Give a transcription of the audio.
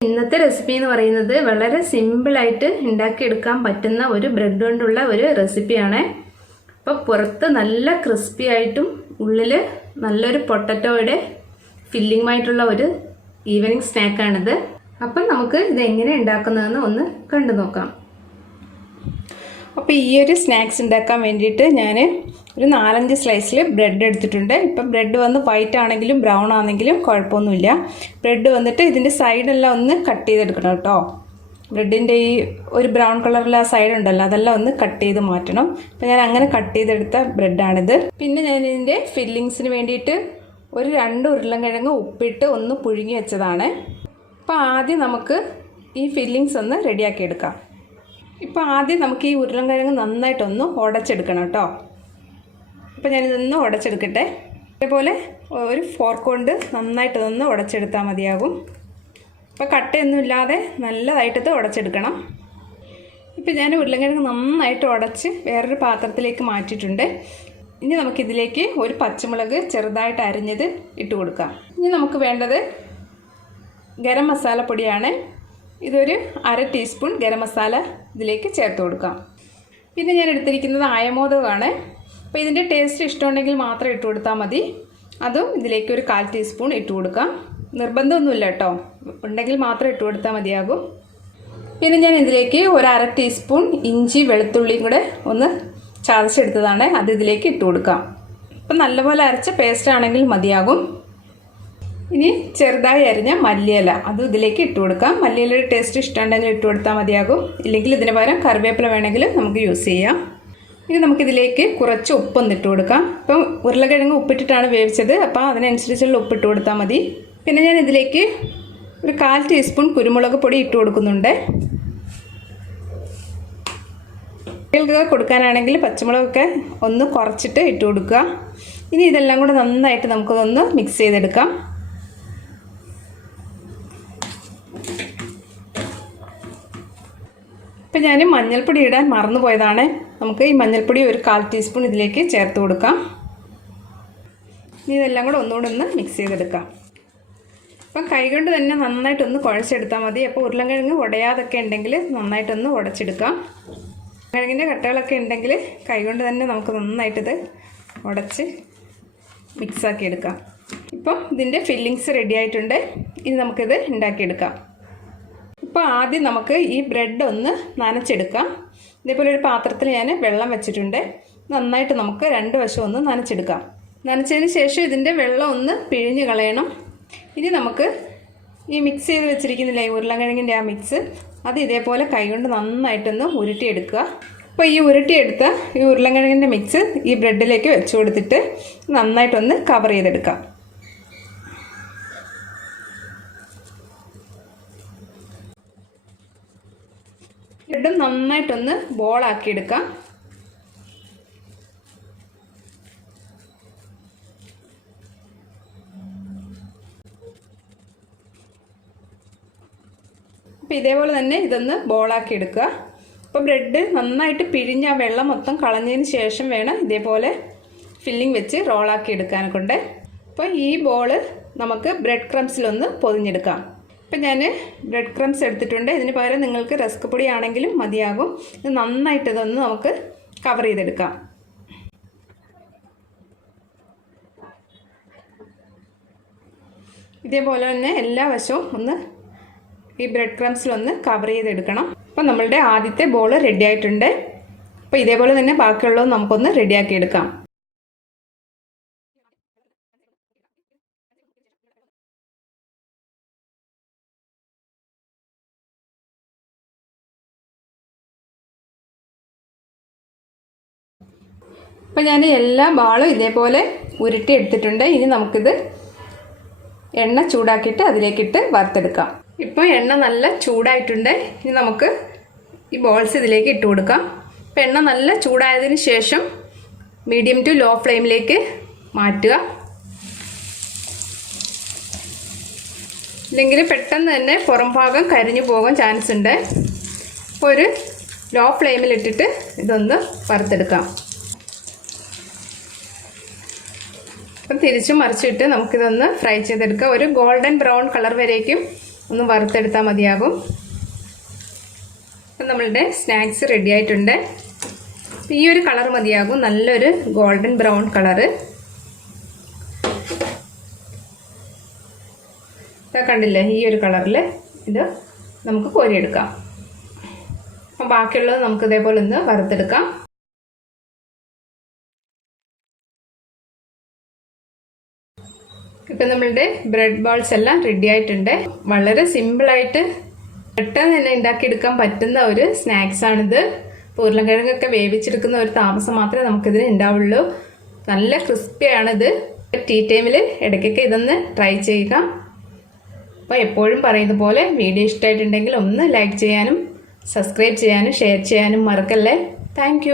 ഇന്നത്തെ റെസിപ്പി എന്ന് പറയുന്നത് വളരെ സിമ്പിളായിട്ട് ഉണ്ടാക്കിയെടുക്കാൻ പറ്റുന്ന ഒരു ബ്രെഡ് കൊണ്ടുള്ള ഒരു റെസിപ്പിയാണ്. അപ്പോൾ പുറത്ത് നല്ല ക്രിസ്പി ആയിട്ടും ഉള്ളിൽ നല്ലൊരു പൊട്ടറ്റോയുടെ ഫില്ലിങ്ങുമായിട്ടുള്ള ഒരു ഈവനിങ് സ്നാക്കാണിത്. അപ്പം നമുക്ക് ഇത് എങ്ങനെ ഉണ്ടാക്കുന്നതെന്ന് ഒന്ന് കണ്ടു നോക്കാം. അപ്പോൾ ഈ ഒരു സ്നാക്സ് ഉണ്ടാക്കാൻ വേണ്ടിയിട്ട് ഞാൻ ഒരു 4-5 സ്ലൈസിൽ ബ്രെഡ് എടുത്തിട്ടുണ്ട്. ഇപ്പം ബ്രെഡ് വന്ന് വൈറ്റ് ആണെങ്കിലും ബ്രൗൺ ആണെങ്കിലും കുഴപ്പമൊന്നുമില്ല. ബ്രെഡ് വന്നിട്ട് ഇതിൻ്റെ സൈഡെല്ലാം ഒന്ന് കട്ട് ചെയ്തെടുക്കണം കേട്ടോ. ബ്രെഡിൻ്റെ ഈ ഒരു ബ്രൗൺ കളറിലെ ആ സൈഡ് ഉണ്ടല്ലോ, അതെല്ലാം ഒന്ന് കട്ട് ചെയ്ത് മാറ്റണം. അപ്പോൾ ഞാൻ അങ്ങനെ കട്ട് ചെയ്തെടുത്ത ബ്രെഡാണിത്. പിന്നെ ഞാൻ ഇതിൻ്റെ ഫില്ലിങ്സിന് വേണ്ടിയിട്ട് ഒരു 2 ഉരുളൻകിഴങ്ങ് ഉപ്പിട്ട് ഒന്ന് പുഴുങ്ങി വെച്ചതാണ്. അപ്പോൾ ആദ്യം നമുക്ക് ഈ ഫില്ലിങ്സ് ഒന്ന് റെഡിയാക്കി എടുക്കാം. ഇപ്പോൾ ആദ്യം നമുക്ക് ഈ ഉരുളൻകിഴങ്ങ് നന്നായിട്ടൊന്ന് ഉടച്ചെടുക്കണം കേട്ടോ. അപ്പോൾ ഞാനിതൊന്ന് ഉടച്ചെടുക്കട്ടെ. അതേപോലെ ഒരു ഫോർക്ക് കൊണ്ട് നന്നായിട്ടൊന്ന് ഉടച്ചെടുത്താൽ മതിയാകും. അപ്പോൾ കട്ടയൊന്നും ഇല്ലാതെ നല്ലതായിട്ടത് ഉടച്ചെടുക്കണം. ഇപ്പോൾ ഞാൻ ഉരുളൻകിഴങ്ങ് നന്നായിട്ട് ഉടച്ച് വേറൊരു പാത്രത്തിലേക്ക് മാറ്റിയിട്ടുണ്ട്. ഇനി നമുക്കിതിലേക്ക് ഒരു പച്ചമുളക് ചെറുതായിട്ട് അരിഞ്ഞത് ഇട്ട് കൊടുക്കാം. ഇനി നമുക്ക് വേണ്ടത് ഗരം മസാല പൊടിയാണ്. ഇതൊരു 1/2 ടീസ്പൂൺ ഗരം മസാല ഇതിലേക്ക് ചേർത്ത് കൊടുക്കാം. പിന്നെ ഞാൻ എടുത്തിരിക്കുന്നത് അയമോദകമാണ്. അപ്പോൾ ഇതിൻ്റെ ടേസ്റ്റ് ഇഷ്ടമുണ്ടെങ്കിൽ മാത്രം ഇട്ട് കൊടുത്താൽ മതി. അതും ഇതിലേക്ക് ഒരു 1/4 ടീസ്പൂൺ ഇട്ട് കൊടുക്കാം. നിർബന്ധമൊന്നുമില്ല കേട്ടോ, ഉണ്ടെങ്കിൽ മാത്രം ഇട്ട് കൊടുത്താൽ മതിയാകും. പിന്നെ ഞാൻ ഇതിലേക്ക് ഒരു 1/2 ടീസ്പൂൺ ഇഞ്ചി വെളുത്തുള്ളിയും കൂടെ ഒന്ന് ചതച്ചെടുത്തതാണ്, അത് ഇതിലേക്ക് ഇട്ട് കൊടുക്കാം. അപ്പം നല്ലപോലെ അരച്ച പേസ്റ്റ് ആണെങ്കിൽ മതിയാകും. ഇനി ചെറുതായി അരിഞ്ഞ മല്ലിയില അതും ഇതിലേക്ക് ഇട്ട് കൊടുക്കാം. മല്ലിയിലയുടെ ടേസ്റ്റ് ഇഷ്ടമുണ്ടെങ്കിൽ ഇട്ട് കൊടുത്താൽ മതിയാകും. ഇല്ലെങ്കിൽ ഇതിന് പകരം കറിവേപ്പില വേണമെങ്കിൽ നമുക്ക് യൂസ് ചെയ്യാം. ഇനി നമുക്കിതിലേക്ക് കുറച്ച് ഉപ്പൊന്ന് ഇട്ട് കൊടുക്കാം. ഇപ്പം ഉരുളക്കിഴങ്ങ് ഉപ്പിട്ടിട്ടാണ് വേവിച്ചത്, അപ്പോൾ അതിനനുസരിച്ചുള്ള ഉപ്പിട്ട് കൊടുത്താൽ മതി. പിന്നെ ഞാൻ ഇതിലേക്ക് ഒരു 1/4 ടീസ്പൂൺ കുരുമുളക് പൊടി ഇട്ട് കൊടുക്കുന്നുണ്ട്. കുട്ടികൾക്ക് കൊടുക്കാനാണെങ്കിൽ പച്ചമുളകൊക്കെ ഒന്ന് കുറച്ചിട്ട് ഇട്ട് കൊടുക്കുക. ഇനി ഇതെല്ലാം കൂടെ നന്നായിട്ട് നമുക്കതൊന്ന് മിക്സ് ചെയ്തെടുക്കാം. ഇപ്പം ഞാൻ മഞ്ഞൾപ്പൊടി ഇടാൻ മറന്നു പോയതാണ്. നമുക്ക് ഈ മഞ്ഞൾപ്പൊടി ഒരു 1/4 ടീസ്പൂൺ ഇതിലേക്ക് ചേർത്ത് കൊടുക്കാം. ഇനി ഇതെല്ലാം കൂടെ ഒന്നുകൂടെ ഒന്ന് മിക്സ് ചെയ്തെടുക്കാം. അപ്പം കൈകൊണ്ട് തന്നെ നന്നായിട്ടൊന്ന് കുഴച്ചെടുത്താൽ മതി. അപ്പോൾ ഉരുളൻകിഴങ്ങ് ഉടയാതൊക്കെ ഉണ്ടെങ്കിൽ നന്നായിട്ടൊന്ന് ഉടച്ചെടുക്കാം. കിഴങ്ങിൻ്റെ കട്ടകളൊക്കെ ഉണ്ടെങ്കിൽ കൈകൊണ്ട് തന്നെ നമുക്ക് നന്നായിട്ടിത് ഉടച്ച് മിക്സാക്കി എടുക്കാം. ഇപ്പം ഇതിൻ്റെ ഫില്ലിങ്സ് റെഡി ആയിട്ടുണ്ട്. ഇനി നമുക്കിത് ഉണ്ടാക്കിയെടുക്കാം. ഇപ്പോൾ ആദ്യം നമുക്ക് ഈ ബ്രെഡ് ഒന്ന് നനച്ചെടുക്കാം. ഇതേപോലെ ഒരു പാത്രത്തിൽ ഞാൻ വെള്ളം വെച്ചിട്ടുണ്ട്. നന്നായിട്ട് നമുക്ക് 2 വശം ഒന്ന് നനച്ചെടുക്കാം. നനച്ചതിന് ശേഷം ഇതിൻ്റെ വെള്ളം ഒന്ന് പിഴിഞ്ഞ് കളയണം. ഇനി നമുക്ക് ഈ മിക്സ് ചെയ്ത് വെച്ചിരിക്കുന്നില്ലേ ഉരുളൻകിഴങ്ങിൻ്റെ ആ മിക്സ്, അത് ഇതേപോലെ കൈകൊണ്ട് നന്നായിട്ടൊന്ന് ഉരുട്ടിയെടുക്കുക. അപ്പോൾ ഈ ഉരുട്ടിയെടുത്ത ഈ ഉരുളൻകിഴങ്ങിൻ്റെ മിക്സ് ഈ ബ്രെഡിലേക്ക് വെച്ച് കൊടുത്തിട്ട് നന്നായിട്ടൊന്ന് കവർ ചെയ്തെടുക്കാം. ബ്രെഡും നന്നായിട്ടൊന്ന് ബോളാക്കിയെടുക്കാം. അപ്പോൾ ഇതേപോലെ തന്നെ ഇതൊന്ന് ബോളാക്കി എടുക്കുക. അപ്പോൾ ബ്രെഡ് നന്നായിട്ട് പിഴിഞ്ഞ ആ വെള്ളം മൊത്തം കളഞ്ഞതിന് ശേഷം വേണം ഇതേപോലെ ഫില്ലിംഗ് വെച്ച് റോളാക്കി എടുക്കാനെ കൊണ്ട്. അപ്പോൾ ഈ ബോള് നമുക്ക് ബ്രെഡ് ക്രംസിലൊന്ന് പൊതിഞ്ഞെടുക്കാം. ഇപ്പം ഞാൻ ബ്രെഡ് ക്രംസ് എടുത്തിട്ടുണ്ട്. ഇതിന് പകരം നിങ്ങൾക്ക് റസ്ക് പൊടി ആണെങ്കിലും മതിയാകും. ഇത് നന്നായിട്ട് ഇതൊന്ന് നമുക്ക് കവർ ചെയ്തെടുക്കാം. ഇതേപോലെ തന്നെ എല്ലാ വശവും ഒന്ന് ഈ ബ്രെഡ് ക്രംസിലൊന്ന് കവർ ചെയ്തെടുക്കണം. അപ്പം നമ്മളുടെ ആദ്യത്തെ ബോൾ റെഡി ആയിട്ടുണ്ട്. അപ്പോൾ ഇതേപോലെ തന്നെ ബാക്കിയുള്ളത് നമുക്കൊന്ന് റെഡിയാക്കി എടുക്കാം. അപ്പോൾ ഞാൻ എല്ലാ ബാളും ഇതേപോലെ ഉരുട്ടി എടുത്തിട്ടുണ്ട്. ഇനി നമുക്കിത് എണ്ണ ചൂടാക്കിയിട്ട് അതിലേക്കിട്ട് വറുത്തെടുക്കാം. ഇപ്പോൾ എണ്ണ നല്ല ചൂടായിട്ടുണ്ട്. ഇനി നമുക്ക് ഈ ബോൾസ് ഇതിലേക്ക് ഇട്ട് കൊടുക്കാം. അപ്പോൾ എണ്ണ നല്ല ചൂടായതിന് ശേഷം മീഡിയം ടു ലോ ഫ്ലെയിമിലേക്ക് മാറ്റുക. ഇല്ലെങ്കിൽ പെട്ടെന്ന് തന്നെ പുറം ഭാഗം കരിഞ്ഞു പോകാൻ ചാൻസ് ഉണ്ട്. അപ്പോൾ ഒരു ലോ ഫ്ലെയിമിലിട്ടിട്ട് ഇതൊന്ന് വറുത്തെടുക്കാം. അപ്പം തിരിച്ചും മറിച്ചിട്ട് നമുക്കിതൊന്ന് ഫ്രൈ ചെയ്തെടുക്കാം. ഒരു ഗോൾഡൻ ബ്രൗൺ കളർ വരേക്കും ഒന്ന് വറുത്തെടുത്താൽ മതിയാകും. അപ്പം നമ്മളുടെ സ്നാക്സ് റെഡി ആയിട്ടുണ്ട്. ഈ ഒരു കളർ മതിയാകും, നല്ലൊരു ഗോൾഡൻ ബ്രൗൺ കളറ്. കണ്ടില്ലേ, ഈ ഒരു കളറിൽ ഇത് നമുക്ക് കോരിയെടുക്കാം. അപ്പം ബാക്കിയുള്ളത് നമുക്ക് ഇതേപോലെ ഒന്ന് വറുത്തെടുക്കാം. ഇപ്പം നമ്മളുടെ ബ്രെഡ് ബോൾസ് എല്ലാം റെഡി ആയിട്ടുണ്ട്. വളരെ സിമ്പിളായിട്ട് പെട്ടെന്ന് തന്നെ ഉണ്ടാക്കിയെടുക്കാൻ പറ്റുന്ന ഒരു സ്നാക്സാണിത്. ഉരുളക്കിഴങ്ങൊക്കെ വേവിച്ചെടുക്കുന്ന ഒരു താമസം മാത്രമേ നമുക്കിതിന് ഉണ്ടാവുള്ളൂ. നല്ല ക്രിസ്പിയാണിത്. ടീ ടൈമിൽ ഇടയ്ക്കൊക്കെ ഇതൊന്ന് ട്രൈ ചെയ്യുക. അപ്പോൾ എപ്പോഴും പറയുന്ന പോലെ വീഡിയോ ഇഷ്ടമായിട്ടുണ്ടെങ്കിൽ ഒന്ന് ലൈക്ക് ചെയ്യാനും സബ്സ്ക്രൈബ് ചെയ്യാനും ഷെയർ ചെയ്യാനും മറക്കല്ലേ. താങ്ക്